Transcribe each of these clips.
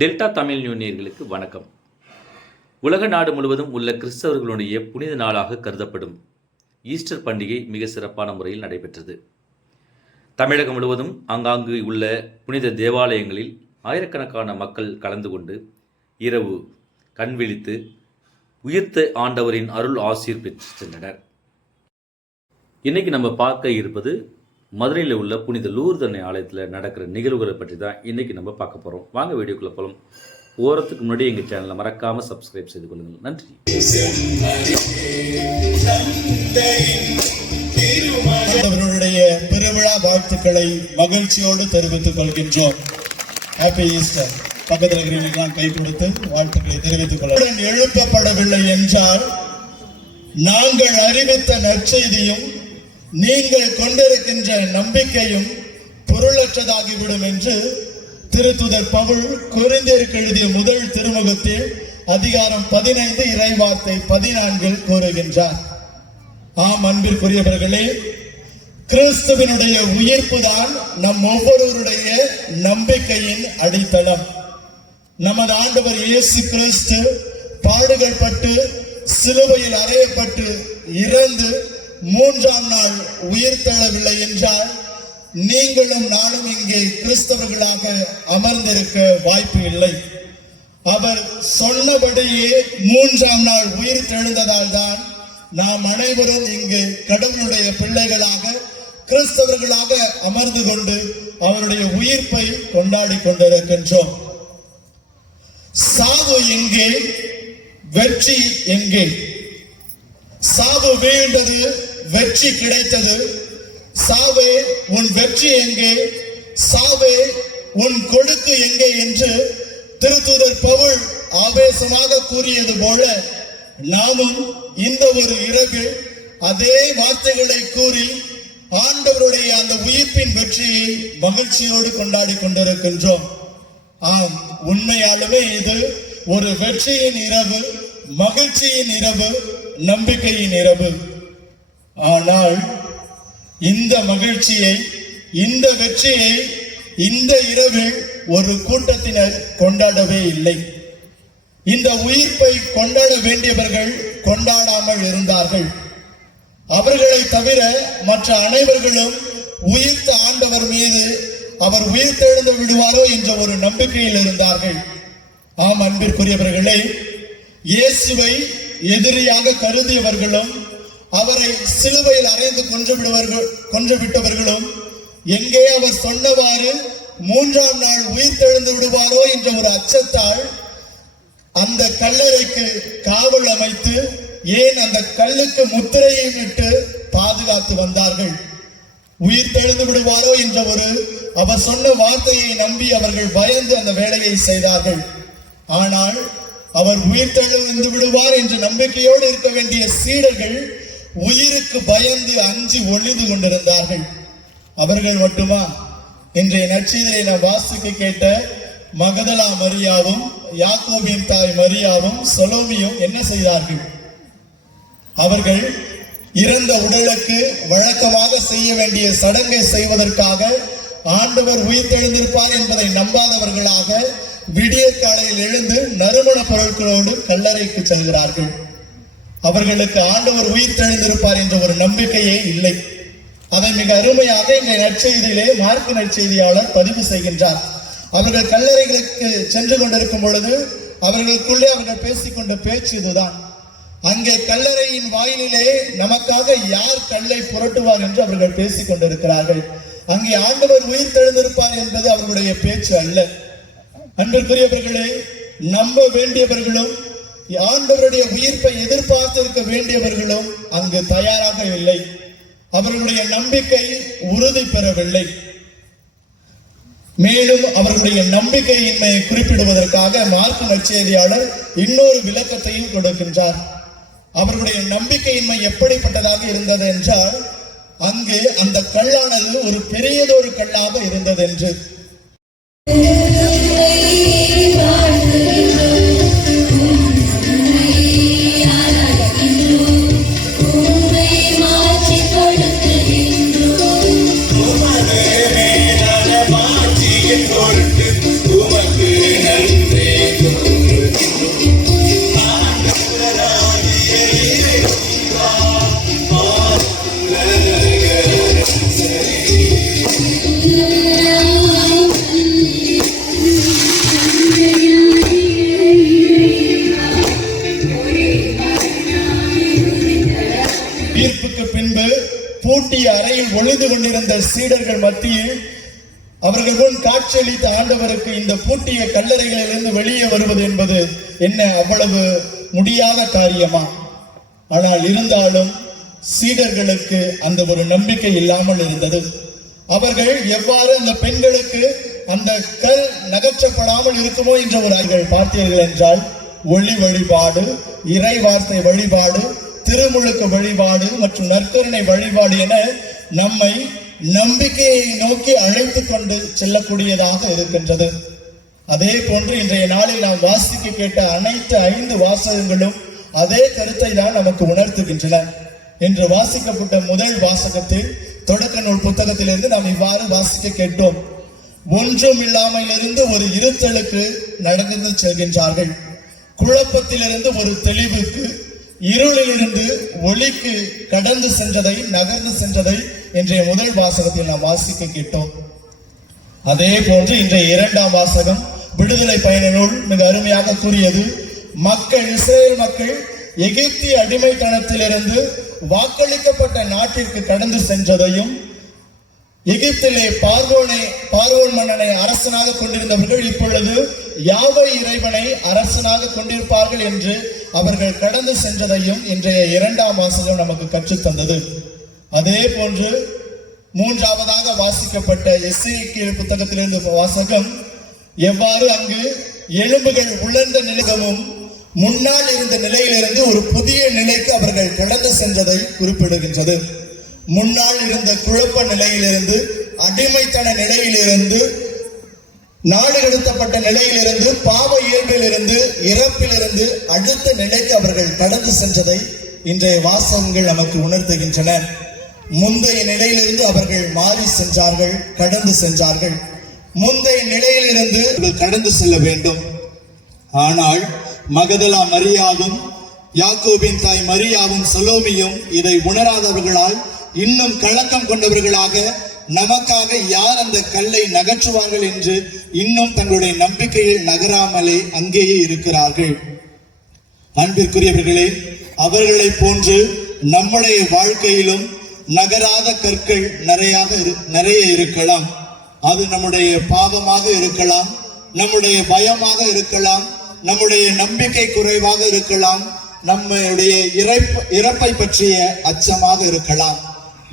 Delta Tamil நேயர்களுக்கு வணக்கம். உலக நாடு முழுவதும் உள்ள கிறிஸ்தவர்களுடைய புனித நாளாக கருதப்படும் ஈஸ்டர் பண்டிகை மிக சிறப்பான முறையில் நடைபெற்றது. தமிழகம் முழுவதும் ஆங்காங்கு உள்ள புனித தேவாலயங்களில் ஆயிரக்கணக்கான மக்கள் கலந்து கொண்டு இரவு கண்விழித்து உயிர்த்த ஆண்டவரின் அருள் ஆசீர் பெற்று சென்றனர். இன்னைக்கு நம்ம பார்க்க இருப்பது மதுரையில் உள்ள புனித லூர்தன்னை ஆலயத்தில் நடக்கிற நிகழ்வுகளை பற்றி தான் இன்றைக்கி நம்ம பார்க்க போகிறோம். வாங்க வீடியோக்குள்ளே போகலாம். ஓரத்துக்கு முன்னாடி எங்கள் சேனலை மறக்காமல் சப்ஸ்கிரைப் செய்து கொள்ளுங்கள். நன்றி. அவர்களுடைய பெருவிழா வாழ்த்துக்களை மகிழ்ச்சியோடு தெரிவித்துக் கொள்கின்றோம். Happy Easter. பக்கத்தில் இருக்கிறவங்களுக்கெல்லாம் கை கொடுத்து வாழ்த்துக்களை தெரிவித்துக் கொள்ள எழுப்பப்படவில்லை என்றால் நாங்கள் அறிவித்த நற்செய்தியும் நீங்கள் கொண்டிருக்கின்ற நம்பிக்கையும் பொருளற்றதாகிவிடும் என்று திருத்துதர் பவுல் கொரிந்தியருக்கு எழுதிய முதல் திருமுகத்தில் அதிகாரம் 15 இறைவார்த்தை 14 கூறுகின்றார். ஆம் அன்பிற்குரியவர்களே, கிறிஸ்துவினுடைய உயிர்ப்பு தான் நம் ஒவ்வொருவருடைய நம்பிக்கையின் அடித்தளம். நமது ஆண்டவர் இயேசு கிறிஸ்து பாடுகள் பட்டு சிலுவையில் அறையப்பட்டு இறந்து 3ஆம் நாள் உயிர் தழவில்லை என்றால் நீங்களும் நானும் இங்கே கிறிஸ்தவர்களாக அமர்ந்திருக்க வாய்ப்பு இல்லை. அவர் சொன்னபடியே 3ஆம் நாள் உயிர் தெழுந்ததால் தான் நாம் அனைவரும் இங்கு கடவுளுடைய பிள்ளைகளாக கிறிஸ்தவர்களாக அமர்ந்து கொண்டு அவருடைய உயிர்ப்பை கொண்டாடி கொண்டிருக்கின்றோம். சாவு எங்கே, வெற்றி எங்கே? சாவு வீழ்ந்தது, வெற்றி கிடைத்தது. சாவே உன் வெற்றி எங்கே, சாவே உன் கொடுக்கு எங்கே என்று திருத்துதர் பவுல் ஆவேசமாக கூறியது போல நாமும் இந்த ஒரு இரவில் அதே வார்த்தைகளை கூறி ஆண்டவருடைய அந்த உயிர்ப்பின் வெற்றியை மகிழ்ச்சியோடு கொண்டாடி கொண்டிருக்கின்றோம். ஆம், உண்மையாலுமே இது ஒரு வெற்றியின் இரவு, மகிழ்ச்சியின் இரவு, நம்பிக்கையின் இரவு. ஆனால் இந்த மகிழ்ச்சியை, இந்த வெற்றியை இந்த இரவில் ஒரு கூட்டத்தினர் கொண்டாடவே இல்லை. இந்த உயிர்ப்பை கொண்டாட வேண்டியவர்கள் கொண்டாடாமல் இருந்தார்கள். அவர்களை தவிர மற்ற அனைவர்களும் உயிர்த்த ஆண்டவர் மீது அவர் உயிர் தெழுந்து விடுவாரோ என்ற ஒரு நம்பிக்கையில் இருந்தார்கள். ஆம் அன்பிற்குரியவர்களே, இயேசுவை எதிரியாக கருதியவர்களும் அவரை சிலுவையில் அறைந்து கொன்று விட்டவர்களும் எங்கே அவர் சொன்னவாறு 3ஆம் நாள் உயிர் தெழுந்து விடுவாரோ என்ற ஒரு அச்சத்தால் அந்த கல்லறைக்கு காவல் அமைத்து, ஏன் அந்த கல்லுக்கு முத்திரையை விட்டு பாதுகாத்து வந்தார்கள். உயிர் தெழுந்து விடுவாரோ என்ற ஒரு அவர் சொன்ன வார்த்தையை நம்பி அவர்கள் பயந்து அந்த வேலையை செய்தார்கள். ஆனால் அவர் உயிர் தெழுந்து விடுவார் என்ற நம்பிக்கையோடு இருக்க வேண்டிய சீடர்கள் உயிருக்கு பயந்து அஞ்சி ஒளிந்து கொண்டிருந்தார்கள். அவர்கள் மட்டுமா? இன்றைய நற்செய்தியை நாம் வாசிக்க கேட்ட மகதலா மரியாவும் யாக்கோபின் தாய் மரியாவும் சொலோமியும் என்ன செய்தார்கள்? அவர்கள் இறந்த உடலுக்கு வழக்கமாக செய்ய வேண்டிய சடங்கை செய்வதற்காக ஆண்டவர் உயிர் தெழுந்திருப்பார் என்பதை நம்பாதவர்களாக விடியற் காலையில் எழுந்து நறுமண பொருட்களோடு கல்லறைக்கு செல்கிறார்கள். அவர்களுக்கு ஆண்டவர் உயிர் தெழுந்திருப்பார் என்ற ஒரு நம்பிக்கையே இல்லை. அதை மிக அருமையாக இந்த நற்செய்தியிலே மார்க்கு நற்செய்தியாளர் பதிவு செய்கின்றார். அவர்கள் கல்லறைகளுக்கு சென்று கொண்டிருக்கும் பொழுது அவர்களுக்குள்ளே அவர்கள் பேசிக்கொண்ட பேச்சு இதுதான். அங்கே கல்லறையின் வாயிலே நமக்காக யார் கல்லை புரட்டுவார் என்று அவர்கள் பேசிக் கொண்டிருக்கிறார்கள். அங்கே ஆண்டவர் உயிர் தெழுந்திருப்பார் என்பது அவர்களுடைய பேச்சு அல்ல. அன்பிற்குரியவர்களே, நம்ப வேண்டியவர்களும் ஆண்டவருடைய உயிர்ப்பை எதிர்பார்த்திருக்க வேண்டியவர்களும் அங்கு தயாராக இல்லை. அவர்களுடைய நம்பிக்கை உறுதி பெறவில்லை. மேலும் அவர்களுடைய நம்பிக்கையின்மையை குறிப்பிடுவதற்காக மார்க்கு நற்செய்தியாளர் இன்னொரு விளக்கத்தையும் கொடுக்கின்றார். அவர்களுடைய நம்பிக்கையின்மை எப்படிப்பட்டதாக இருந்தது என்றால், அங்கு அந்த கல்லானது ஒரு பெரியதொரு கல்லாக இருந்தது என்று. பொருட்டு உமக்கு நன்றி. தொழுது கொண்டிருந்த சீடர்கள் மத்தியில் அவர்கள் முன் காட்சியளித்த ஆண்டவருக்கு இந்த பூட்டிய கல்லறைகளிலிருந்து வெளியே வருவது என்பது என்ன அவ்வளவு முடியாத காரியமா? ஆனால் இருந்தாலும் சீடர்களுக்கு அந்த ஒரு நம்பிக்கை இல்லாமல் இருந்தது. அவர்கள் எவ்வாறு அந்த பெண்களுக்கு அந்த கல் நகற்றப்படாமல் இருக்குமோ என்ற ஒரு அவர்கள் பார்த்தீர்கள் என்றால், ஒளி வழிபாடு, இறை வார்த்தை வழிபாடு, திருமுழுக்கு வழிபாடு மற்றும் நற்கருணை வழிபாடு என நம்மை நம்பிக்கையை நோக்கி அழைத்து கொண்டு செல்லக்கூடியதாக இருக்கின்றது. அதே போன்று இன்றைய நாளில் நாம் வாசிக்க கேட்ட அனைத்து 5 வாசகங்களும் அதே கருத்தை தான் நமக்கு உணர்த்துகின்றன. இன்று வாசிக்கப்பட்ட முதல் வாசகத்தில் தொடக்க நூல் புத்தகத்திலிருந்து நாம் இவ்வாறு வாசிக்க கேட்டோம். ஒன்றும் இல்லாமையிலிருந்து ஒரு இருத்தலுக்கு நடந்து செல்கின்றார்கள். குழப்பத்திலிருந்து ஒரு தெளிவுக்கு, இருளிலிருந்து ஒளிக்கு கடந்து சென்றதை, நகர்ந்து சென்றதை இன்றைய முதல் வாசகத்தில் நாம் வாசிக்க கேட்டோம். அதே போன்று இன்றைய 2ஆம் வாசகம் விடுதலை பயண நூல் மிக அருமையாக கூறியது, இஸ்ரேல் மக்கள் எகிப்திய அடிமைத்தனத்திலிருந்து வாக்களிக்கப்பட்ட நாட்டிற்கு கடந்து சென்றதையும், எகிப்திலே பார்வோன் மன்னனை அரசனாக கொண்டிருந்தவர்கள் இப்பொழுது யாவை இறைவனை அரசனாக கொண்டிருப்பார்கள் என்று அவர்கள் கடந்து சென்றதையும் இன்றைய 2ஆம் வாசகம் நமக்கு கற்றுத்தந்தது. அதே போன்று 3ஆவதாக வாசிக்கப்பட்ட எசேக்கியேல் புத்தகத்திலிருந்து வாசகம் எவ்வாறு அங்கு எலும்புகள் உலர்ந்த நிலையமும் முன்னால் இருந்த நிலையிலிருந்து ஒரு புதிய நிலைக்கு அவர்கள் கடந்து சென்றதை குறிப்பிடுகின்றது. முன்னால் இருந்த குழப்ப நிலையிலிருந்து, அடிமைத்தன நிலையிலிருந்து, நாடு கடத்தப்பட்ட நிலையிலிருந்து, பாவ இயல்பிலிருந்து, இறப்பிலிருந்து அடுத்த நிலைக்கு அவர்கள் கடந்து சென்றதை இன்றைய வாசகங்கள் நமக்கு உணர்த்துகின்றன. முந்தைய நிலையிலிருந்து அவர்கள் மாறி சென்றார்கள், கடந்து சென்றார்கள். முந்தைய நிலையிலிருந்து கடந்து செல்ல வேண்டும். ஆனால் மகதலா மரியாவும், யாக்கோபின் தாய் மரியாவும், சலோமியும் இதை உணராதவர்களால் இன்னும் கலக்கம் கொண்டவர்களாக நமக்காக யார் அந்த கல்லை நகற்றுவார்கள் என்று இன்னும் தங்களுடைய நம்பிக்கையில் நகராமலே அங்கேயே இருக்கிறார்கள். அன்பிற்குரியவர்களே, அவர்களை போன்று நம்முடைய வாழ்க்கையிலும் நகராத கற்கள் நிறைய இருக்கலாம். அது நம்முடைய பாவமாக இருக்கலாம், நம்முடைய பயமாக இருக்கலாம், நம்முடைய நம்பிக்கை குறைவாக இருக்கலாம், நம்முடைய இறப்பை பற்றிய அச்சமாக இருக்கலாம்.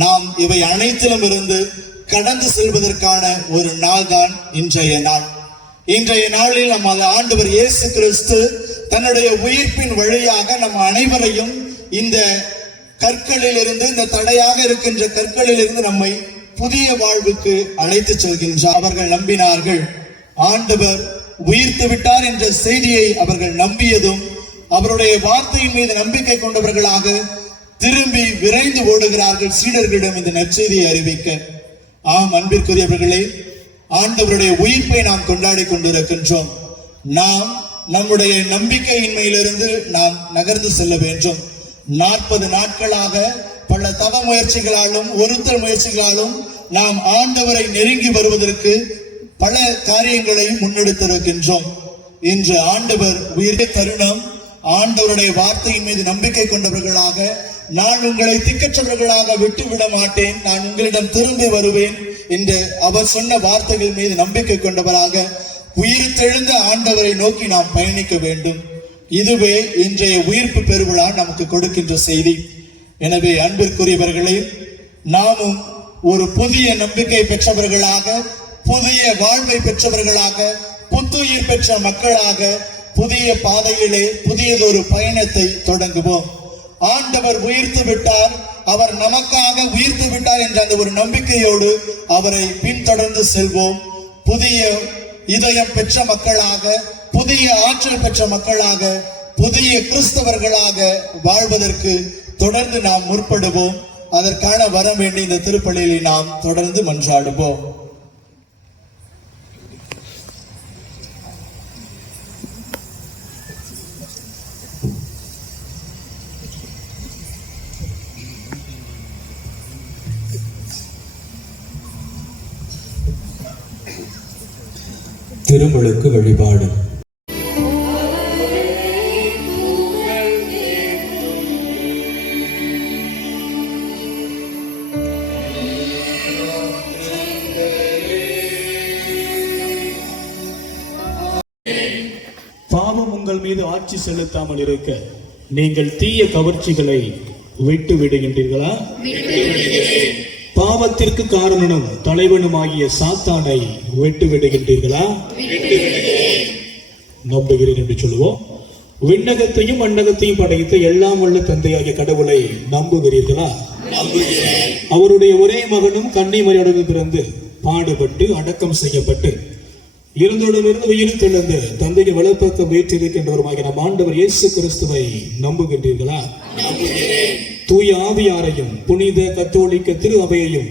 நாம் இவை அனைத்திலும் இருந்து கடந்து செல்வதற்கான ஒரு நாள் தான் இன்றைய நாள். இன்றைய நாளில் நமது ஆண்டவர் இயேசு கிறிஸ்து தன்னுடைய உயிர்ப்பின் வழியாக நம் அனைவரையும் இந்த கற்களில் இருந்து, இந்த தடையாக இருக்கின்ற கற்களில் இருந்து நம்மை புதிய வாழ்வுக்கு அழைத்து செல்கின்றார். அவர்கள் நம்பினார்கள். ஆண்டவர் உயிர்த்து விட்டார் என்ற செய்தியை அவர்கள் நம்பியதும் அவருடைய வார்த்தையின் மீது நம்பிக்கை கொண்டவர்களாக திரும்பி விரைந்து ஓடுகிறார்கள் சீடர்களிடம் இந்த நற்செய்தியை அறிவிக்க. ஆம் அன்பிற்குரியவர்களே, ஆண்டவருடைய உயிர்ப்பை நாம் கொண்டாடி கொண்டிருக்கின்றோம். நாம் நம்முடைய நம்பிக்கையின்மையிலிருந்து நாம் நகர்ந்து செல்ல வேண்டும். 40 நாட்களாக பல தவ முயற்சிகளாலும் ஒருத்தர் முயற்சிகளாலும் நாம் ஆண்டவரை நெருங்கி வருவதற்கு பல காரியங்களையும் முன்னெடுத்திருக்கின்றோம். இன்று ஆண்டவர் உயிரை தருணம். ஆண்டவருடைய வார்த்தையின் மீது நம்பிக்கை கொண்டவர்களாக, நான் உங்களை திக்கற்றவர்களாக விட்டுவிட மாட்டேன், நான் உங்களிடம் திரும்பி வருவேன் என்று அவர் சொன்ன வார்த்தைகள் மீது நம்பிக்கை கொண்டவராக உயிர் தெழுந்த ஆண்டவரை நோக்கி நாம் பயணிக்க வேண்டும். இதுவே இன்றைய உயிர்ப்பு பெருவிழா நமக்கு கொடுக்கின்ற செய்தி. எனவே அன்பிற்குரியவர்களே, நாமும் ஒரு புதிய நம்பிக்கை பெற்றவர்களாக, புதிய வாழ்வை பெற்றவர்களாக, புத்துயிர் பெற்ற மக்களாக புதிய பாதையிலே புதியதொரு பயணத்தை தொடங்குவோம். ஆண்டவர் உயிர்த்து விட்டார், அவர் நமக்காக உயிர்த்து விட்டார் என்ற அந்த ஒரு நம்பிக்கையோடு அவரை பின்தொடர்ந்து செல்வோம். புதிய இதயம் பெற்ற மக்களாக, புதிய ஆற்றல் பெற்ற மக்களாக, புதிய கிறிஸ்தவர்களாக வாழ்வதற்கு தொடர்ந்து நாம் முற்படுவோம். அதற்கான வரம் வேண்டி இந்த திருப்பலியில் நாம் தொடர்ந்து மன்றாடுவோம். திருமுழுக்கு வழிபாடு. பாவம் உங்கள் மீது ஆட்சி செலுத்தாமல் இருக்க நீங்கள் தீய கவர்ச்சிகளை விட்டு விடுகின்றீர்களா? பாவத்திற்கு காரணனும் தலைவனுமாகிய சாத்தானை விட்டு விடுகின்றீர்களா? நம்புகிறேன் என்று சொல்லுவோம். விண்ணகத்தையும் மண்ணகத்தையும் படைத்த எல்லாம் வல்ல தந்தையாகிய கடவுளை நம்புகிறீர்களா? அவருடைய ஒரே மகனும் கன்னி மரியாதையுடன் பிறந்து பாடுபட்டு அடக்கம் செய்யப்பட்டு இருந்தோடமிருந்து உயிர் தெழுந்த தந்தையின் வலப்பக்கம் வீற்றிருக்கின்றவருமாகிய நம் ஆண்டவர் இயேசு கிறிஸ்துவை நம்புகின்றீர்களா? தூய ஆவியாரையும் புனித கத்தோலிக்க திரு அவையையும்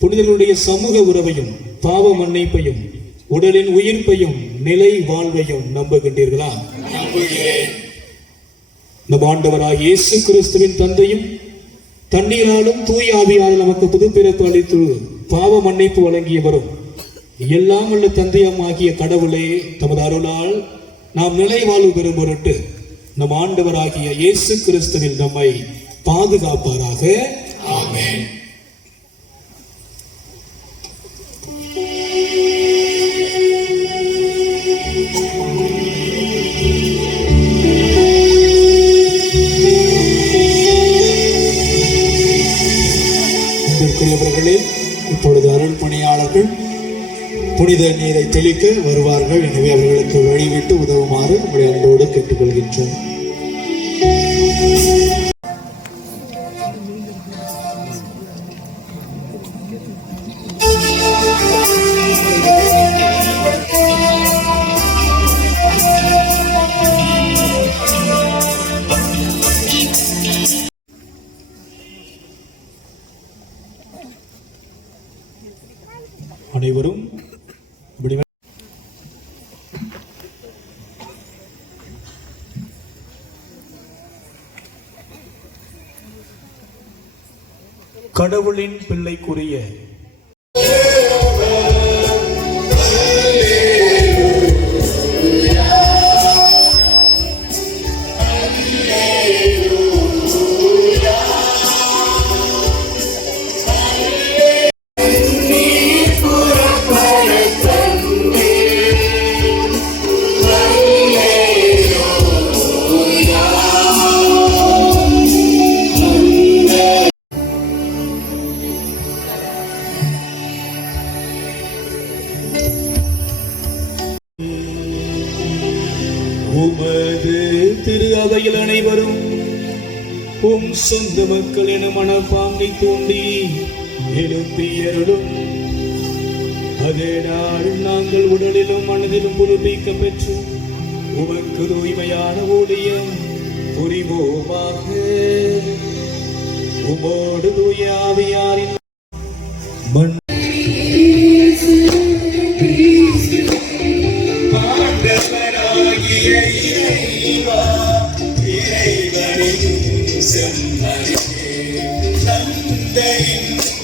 புனிதர்களுடைய சமூக உறவையும் பாவ மன்னிப்பையும் உடலின் உயிர்ப்பையும் நிலை வாழ்வையும் நம்புகின்றீர்களா? நம் ஆண்டவராகிய இயேசு கிறிஸ்துவின் தந்தையும் தண்ணீராலும் தூய ஆவியால் நமக்கு புதுப்பிறப்பு அளித்து பாவ மன்னிப்பு வழங்கியவரும் எல்லாம் உள்ள தந்தையம் ஆகிய கடவுளே தமது அருளால் நாம் நிலை வாழ்வு பெறும் பொருட்டு நம் ஆண்டவராகிய இயேசு கிறிஸ்துவில் நம்மை பாதுகாப்பாராக. ஆமென். அன்பிற்குரியவர்களே, இப்பொழுது அருள் பணியாளர்கள் புனித நீரை தெளிக்க வருவார்கள். எனவே அவர்களுக்கு வழிவிட்டு உதவுமாறு உங்களை அன்போடு கேட்டுக்கொள்கின்றோம். அனைவரும் கடவுளின் பிள்ளைக்குரிய உமது திரு அவையில் அனைவரும் உம் சொந்த மக்கள் என மனப்பாங்கை தூண்டி எழுப்பியருளும். அதே நாள் நாங்கள் உடலிலும் மனதிலும் புதுப்பிக்க பெற்று உமக்கு தூய்மையான ஊழியம் புரிவோமாக. உமோடு தூய ஆவியாரின் இறைவனின் செம்மறியே தந்தையின்